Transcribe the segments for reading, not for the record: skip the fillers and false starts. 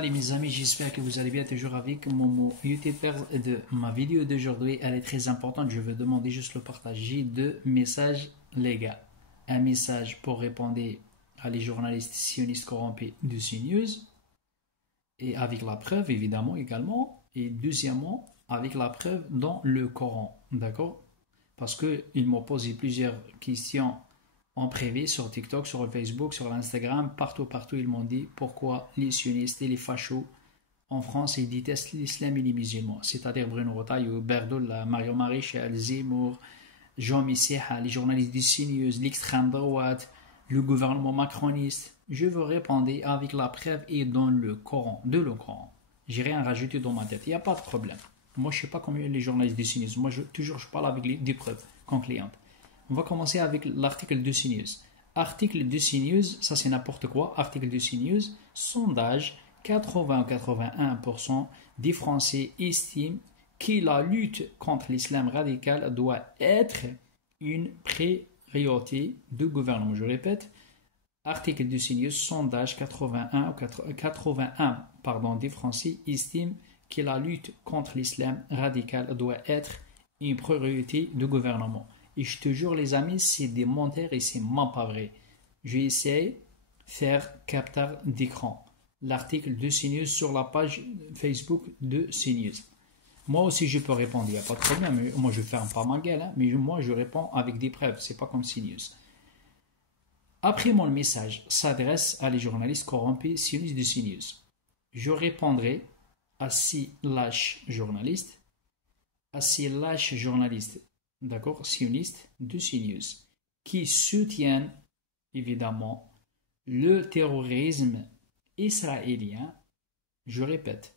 Allez mes amis, j'espère que vous allez bien toujours avec mon mot YouTuber de ma vidéo d'aujourd'hui. Elle est très importante, je veux demander juste le partager deux messages les gars. Un message pour répondre à les journalistes sionistes corrompus de CNews et avec la preuve évidemment également. Et deuxièmement, avec la preuve dans le Coran, d'accord? Parce qu'ils m'ont posé plusieurs questions en privé sur TikTok, sur Facebook, sur Instagram, partout, ils m'ont dit pourquoi les sionistes et les fachos en France ils détestent l'islam et les musulmans. C'est-à-dire Bruno Retailleau, Berdolla, Mario Maréchal, Zemmour, Jean Messia, les journalistes du CNews, l'extrême droite, le gouvernement macroniste. Je veux répondre avec la preuve et dans le Coran, de le Coran. J'ai rien rajouté dans ma tête, il n'y a pas de problème. Moi, je ne sais pas combien les journalistes du CNews. Moi, je parle avec des preuves concluantes. On va commencer avec l'article de CNews. Article de CNews, ça c'est n'importe quoi. Article de CNews, sondage, 80-81% des Français estiment que la lutte contre l'islam radical doit être une priorité du gouvernement. Je répète, article de CNews, sondage, 81 des Français estiment que la lutte contre l'islam radical doit être une priorité du gouvernement. Et je te jure les amis, c'est des menteurs et c'est même pas vrai. Je vais essayer de faire capteur d'écran. L'article de CNews sur la page Facebook de CNews. Moi aussi je peux répondre, il n'y a pas de problème. Moi je ferme pas ma gueule, hein, mais moi je réponds avec des preuves, c'est pas comme CNews. Après mon message s'adresse à les journalistes corrompus sionistes de CNews. Je répondrai à ces lâches journalistes, d'accord, sionistes de CNews, qui soutiennent évidemment le terrorisme israélien. Je répète,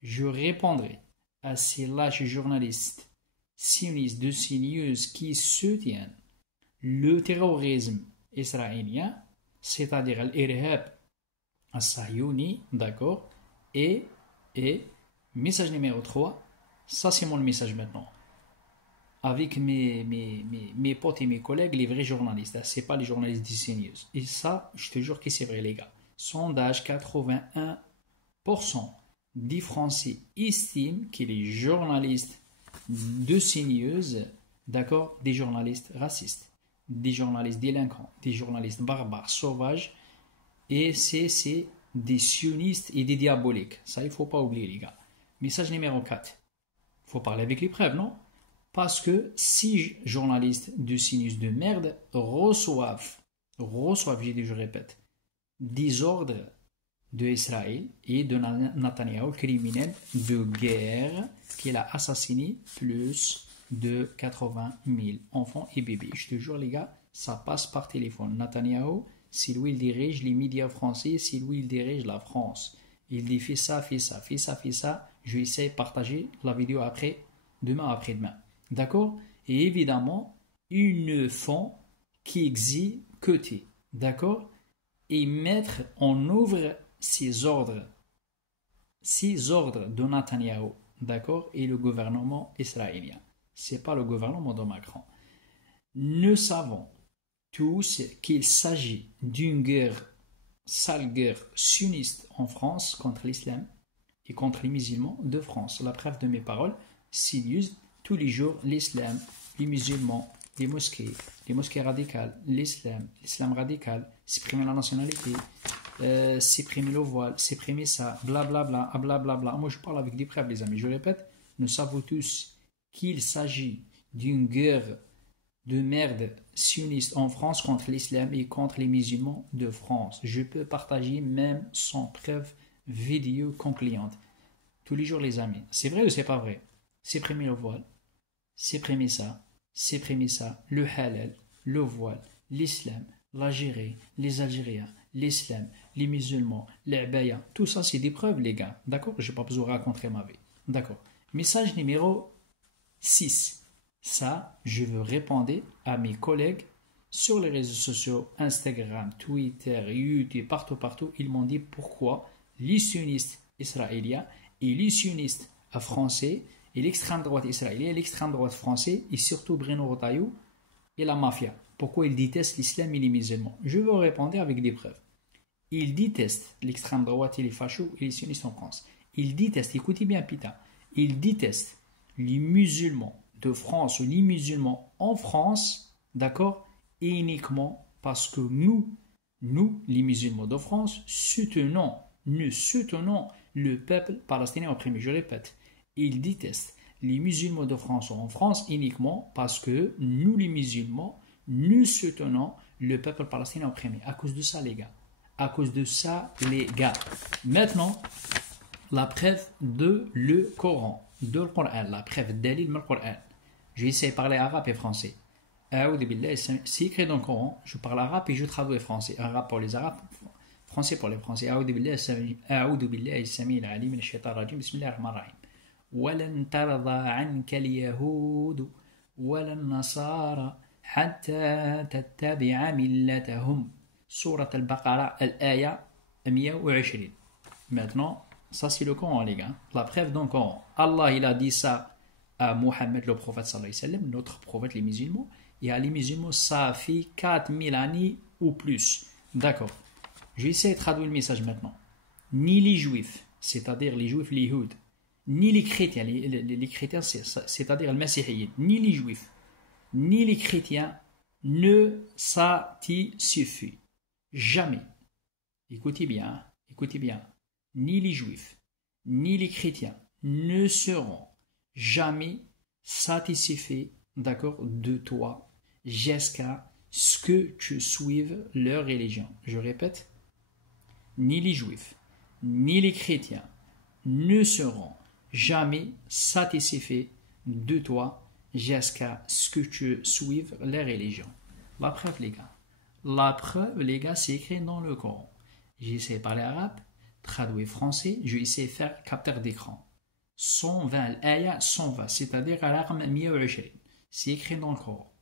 je répondrai à ces lâches journalistes sionistes de CNews qui soutiennent le terrorisme israélien, c'est-à-dire l'Irhab as-Sayouni, d'accord, et message numéro 3, ça c'est mon message maintenant. Avec mes potes et mes collègues, les vrais journalistes, c'est pas les journalistes du CNews. Et ça, je te jure que c'est vrai les gars. Sondage, 81% des Français estiment que les journalistes de CNews, d'accord, des journalistes racistes, des journalistes délinquants, des journalistes barbares, sauvages, et c'est des sionistes et des diaboliques. Ça, il ne faut pas oublier les gars. Message numéro 4. Il faut parler avec les preuves, non? Parce que si journalistes de CNews de merde reçoivent, je répète, des ordres d'Israël et de Netanyahou, criminel de guerre, qu'il a assassiné plus de 80 000 enfants et bébés. Je te jure les gars, ça passe par téléphone. Netanyahou, c'est lui il dirige les médias français, c'est lui il dirige la France. Il dit fais ça. Je vais essayer de partager la vidéo demain. D'accord? Et évidemment, ils ne font qu'exécuter. D'accord? Et mettre en œuvre ces ordres de Netanyahou. D'accord? Et le gouvernement israélien. Ce n'est pas le gouvernement de Macron. Nous savons tous qu'il s'agit d'une sale guerre sioniste en France contre l'islam et contre les musulmans de France. La preuve de mes paroles, CNews, tous les jours, l'islam, les musulmans, les mosquées radicales, l'islam radical, supprimer la nationalité, supprimer le voile, supprimer ça, blablabla, blablabla. Moi je parle avec des preuves les amis, je répète, nous savons tous qu'il s'agit d'une guerre de merde sioniste en France contre l'islam et contre les musulmans de France. Je peux partager même sans preuve vidéo concluante. Tous les jours les amis. C'est vrai ou c'est pas vrai? Supprimer le voile, supprimer ça, le halal, le voile, l'islam, l'Algérie, les Algériens, l'islam, les musulmans, les abaya, tout ça c'est des preuves les gars. D'accord? Je n'ai pas besoin de raconter ma vie. D'accord. Message numéro 6. Ça, je veux répondre à mes collègues sur les réseaux sociaux, Instagram, Twitter, YouTube, partout. Ils m'ont dit pourquoi les sionistes israéliens et les sionistes français et l'extrême droite israélienne, l'extrême droite français et surtout Bruno Retailleau et la mafia. Pourquoi ils détestent l'islam et les musulmans? Je veux répondre avec des preuves. Ils détestent l'extrême droite et les fachos et les sionistes en France. Ils détestent, écoutez bien, putain, ils détestent les musulmans de France ou les musulmans en France, d'accord, et uniquement parce que nous, les musulmans de France, nous soutenons le peuple palestinien opprimé. Je répète, ils détestent les musulmans de France en France uniquement parce que nous, les musulmans, nous soutenons le peuple palestinien opprimé. À cause de ça, les gars. À cause de ça, les gars. Maintenant, la preuve de le Coran, de le Coran, la preuve d'Alil le Coran. Je vais essayer de parler arabe et français. C'est écrit dans le Coran, je parle arabe et je traduis français. Arabe pour les arabes, français pour les français. أعوذ بالله السميع العليم من الشيطان الرجيم بسم الله الرحمن الرحيم ولن ترضى عنك اليهود ولا النصارى حتى تتبع ملتهم سورة البقرة الآية 120. Maintenant, ça c'est le Coran les gars. La preuve dans le Coran. Allah il a dit ça à Mohammed le prophète sallallahu alayhi wa sallam, notre prophète les musulmans. Et à les musulmans ça fait 4000 années ou plus. D'accord. Je vais essayer de traduire le message maintenant. Ni les juifs, c'est-à-dire les juifs, les Yahouds, ni les chrétiens, les chrétiens, c'est-à-dire les Messihiens, ni les juifs, ni les chrétiens ne satisfont jamais. Écoutez bien, ni les juifs, ni les chrétiens ne seront jamais satisfaits, d'accord, de toi jusqu'à ce que tu suives leur religion. Je répète, ni les juifs, ni les chrétiens ne seront jamais satisfaits de toi jusqu'à ce que tu suives leur religion. La preuve, les gars, c'est écrit dans le Coran. J'ai essayé de parler arabe, traduire français, je vais essayer de faire capteur d'écran. 120, l'aya 120, c'est-à-dire à l'arme 120. C'est écrit dans le Coran.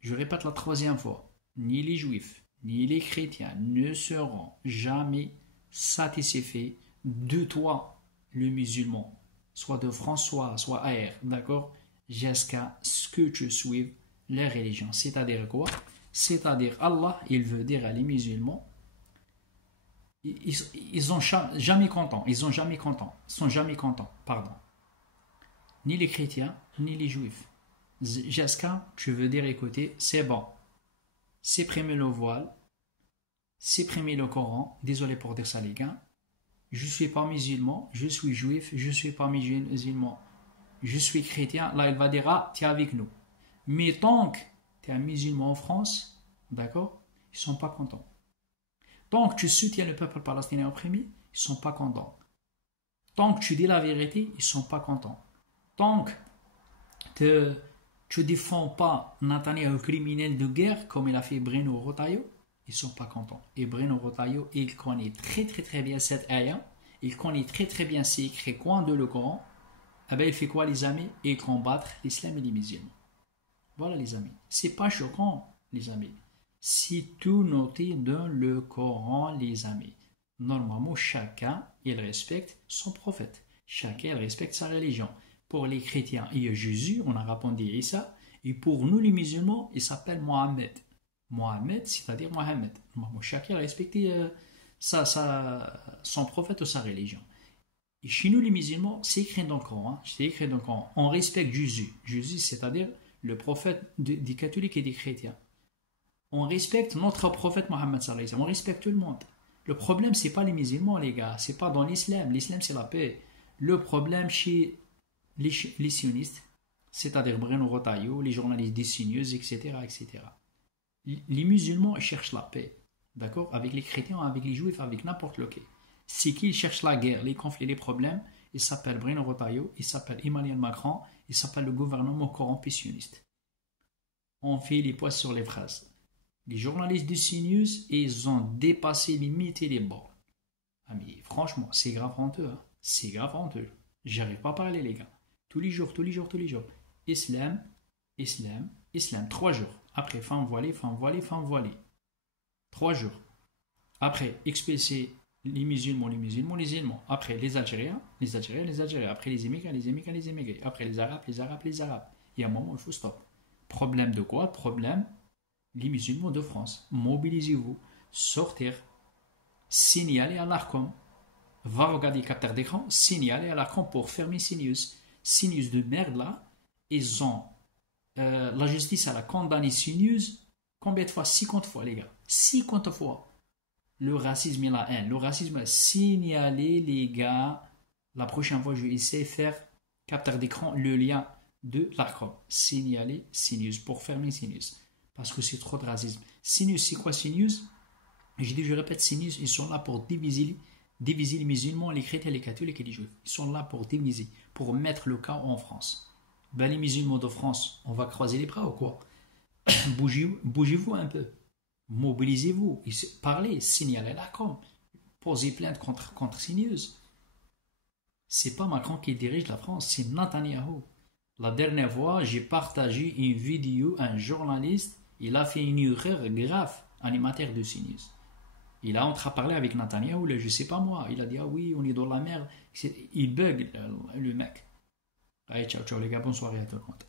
Je répète la troisième fois. Ni les juifs, ni les chrétiens ne seront jamais satisfaits de toi, le musulman, soit de France, soit ailleurs, d'accord, jusqu'à ce que tu suives la religion. C'est-à-dire quoi? C'est-à-dire Allah, il veut dire à les musulmans, ils sont jamais contents, pardon. Ni les chrétiens, ni les juifs. Jusqu'à, tu veux dire, écoutez, c'est bon. Supprimez le voile, supprimez le Coran, désolé pour dire ça les gars, je ne suis pas musulman, je suis juif, je ne suis pas musulman, je suis chrétien, là il va dire, ah, tu es avec nous. Mais tant que tu es un musulman en France, d'accord, ils ne sont pas contents. Tant que tu soutiens le peuple palestinien opprimé, ils ne sont pas contents. Tant que tu dis la vérité, ils ne sont pas contents. Tant que tu ne défends pas Netanyahou criminel de guerre comme il a fait Bruno Retailleau, ils ne sont pas contents. Et Bruno Retailleau, il connaît très bien cette ayah, il connaît très bien c'est écrit quoi de le Coran. Eh bien, il fait quoi les amis? Il combattre l'islam et les musulmans. Voilà les amis. C'est pas choquant les amis. C'est tout noté dans le Coran les amis. Normalement, chacun, il respecte son prophète. Chacun, il respecte sa religion. Pour les chrétiens, il y a Jésus, on a répondu Isa. Et pour nous, les musulmans, il s'appelle Mohammed. Mohammed, c'est-à-dire Mohammed. Chacun respecte son prophète ou sa religion. Et chez nous, les musulmans, c'est écrit dans le Coran. C'est écrit dans le Coran. On respecte Jésus. Jésus, c'est-à-dire le prophète des catholiques et des chrétiens. On respecte notre prophète Mohammed sallallahu alayhi wa sallam. On respecte tout le monde. Le problème, c'est pas les musulmans, les gars. C'est pas dans l'islam. L'islam, c'est la paix. Le problème chez les sionistes, c'est-à-dire Bruno Retailleau, les journalistes des CNews, etc., etc. Les musulmans cherchent la paix, d'accord, avec les chrétiens, avec les juifs, avec n'importe lequel. C'est qu'ils cherchent la guerre, les conflits, les problèmes. Il s'appelle Bruno Retailleau, il s'appelle Emmanuel Macron, il s'appelle le gouvernement corromptionniste. On fait les poids sur les phrases. Les journalistes de CNews, ils ont dépassé les limites et les bords. Ah mais franchement, c'est grave honteux. Hein. C'est grave honteux. J'arrive pas à parler, les gars. Tous les jours. Islam. 3 jours. Après, femme voilée. 3 jours. Après, expulser les musulmans. Après, les Algériens. Après, les immigrés. Après, les Arabes. Il y a un moment, il faut stop. Problème de quoi? Problème, les musulmans de France. Mobilisez-vous. Sortir signaler à l'ARCOM. Va regarder le capteur d'écran, signaler à l'ARCOM pour fermer CNews. CNews de merde là, ils ont. La justice elle a condamné CNews combien de fois? 50 fois, les gars. 50 fois. Le racisme et la haine. Le racisme, signaler, les gars. La prochaine fois, je vais essayer de faire capteur d'écran, le lien de l'ARCOM. Signaler CNews pour fermer CNews. Parce que c'est trop de racisme. CNews, c'est quoi CNews? Je répète, CNews, ils sont là pour diviser les musulmans, les chrétiens, les catholiques et les juifs. Ils sont là pour diviser, pour mettre le chaos en France. Ben, les musulmans de France, on va croiser les bras ou quoi? Bougez-vous un peu. Mobilisez-vous. Parlez, signalez l'ARCOM. Posez plainte contre CNews. C'est pas Macron qui dirige la France, c'est Netanyahou. La dernière fois, j'ai partagé une vidéo, un journaliste, il a fait une erreur grave, animateur de CNews. Il a parlé avec Netanyahou, je sais pas moi. Il a dit, ah oui, on est dans la merde. Il bug, le mec. Allez, ciao, ciao les gars, bonne soirée à tout le monde.